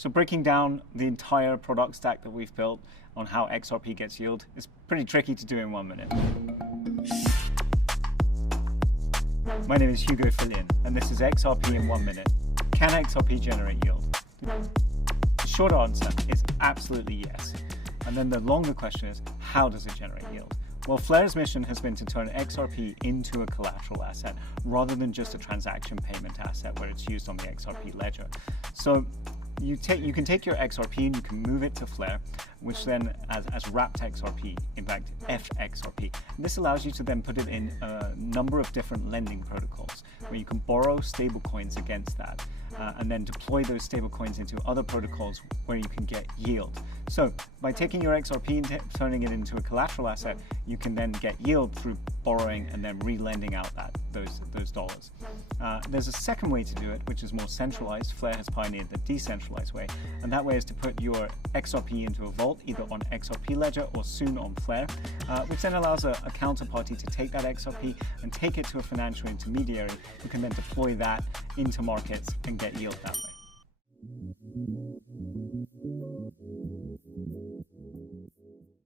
So breaking down the entire product stack that we've built on how XRP gets yield is pretty tricky to do in 1 minute. My name is Hugo and this is XRP in 1 minute. Can XRP generate yield? The short answer is absolutely yes. And then the longer question is, how does it generate yield? Well, Flare's mission has been to turn XRP into a collateral asset rather than just a transaction payment asset where it's used on the XRP ledger. So you can take your XRP and you can move it to Flare, which then as wrapped XRP, in fact FXRP. And this allows you to then put it in a number of different lending protocols where you can borrow stablecoins against that and then deploy those stablecoins into other protocols where you can get yield. So by taking your XRP and turning it into a collateral asset, you can then get yield through borrowing and then re-lending out those dollars. There's a second way to do it, which is more centralized. Flare has pioneered the decentralized way, and that way is to put your XRP into a vault, either on XRP Ledger or soon on Flare, which then allows a counterparty to take that XRP and take it to a financial intermediary who can then deploy that into markets and get yield that way.